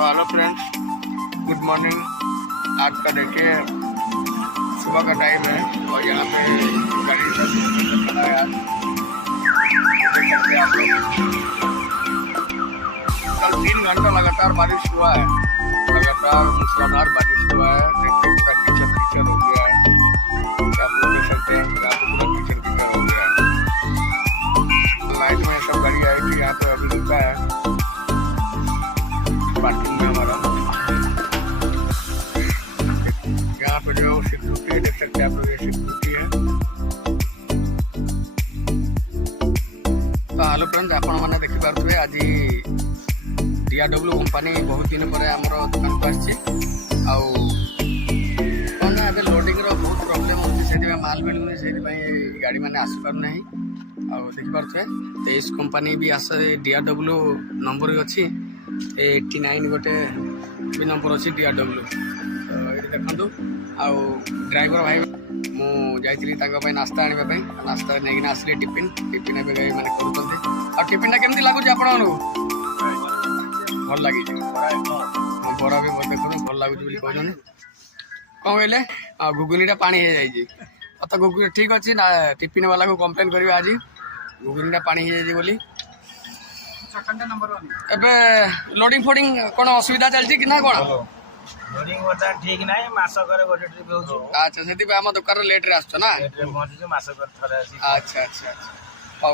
तो hello friends, good morning. आज का देखिए सुबह का टाइम है और यहाँ पे गाड़ी सब खड़ा है। कल 3 घंटा लगातार बारिश हुआ है, लगातार मूसलाधार बारिश हुआ है। देखिए पूरा कीचड़ कीचड़ हो गया है, आप लोग देख सकते हैं यहाँ पे पूरा कीचड़ कीचड़ हो गया है। लाइन में सब गाड़ी आई थी, यहाँ पे अभी रुका है पार्किंग में हमारा। यहाँ पे जो सिक्योरिटी है, देख सकते हैं आप लोग, ये सिक्योरिटी है। तो हेलो फ्रेंड्स, आपण मैंने देखिपे आज DRW कंपनी बहुत दिन पर आमर दुकान को आसी आबे लोडिंग बहुत प्रोब्लेम होती से माल मिलूनी से गाड़ी मैंने आसपार ना देखिपे। तो इस कंपनी भी आस DRW नंबर अच्छी 89 गोटे भी नंबर अच्छी DRW। तो ये देखो आउ ड्राइवर भाई मुझे नास्ता आने नास्ता नहीं आसली टिफिन मैंने कर टिफिन केमती लगुच आप भल लगी बरा भी देखो भल लगुच कहते कौन कहले घुगुनीटा पानी हो जाए तो घुगुनी ठीक अच्छे ना टिफिन वाला को कम्प्लेन करा आज घुगुनीटा पानी हो जाए बोली। एबे लोडिंग फोडिंग कौन असुविधा चलती कि ना कौन लोडिंग वर्तमान ठीक नाही मासकर गोटे ट्रिप होछु। अच्छा सेति पे हम दुकान लेट रे आछो ना लेट रे पहुंचु मासकर थरे आसी। अच्छा अच्छा अच्छा हौ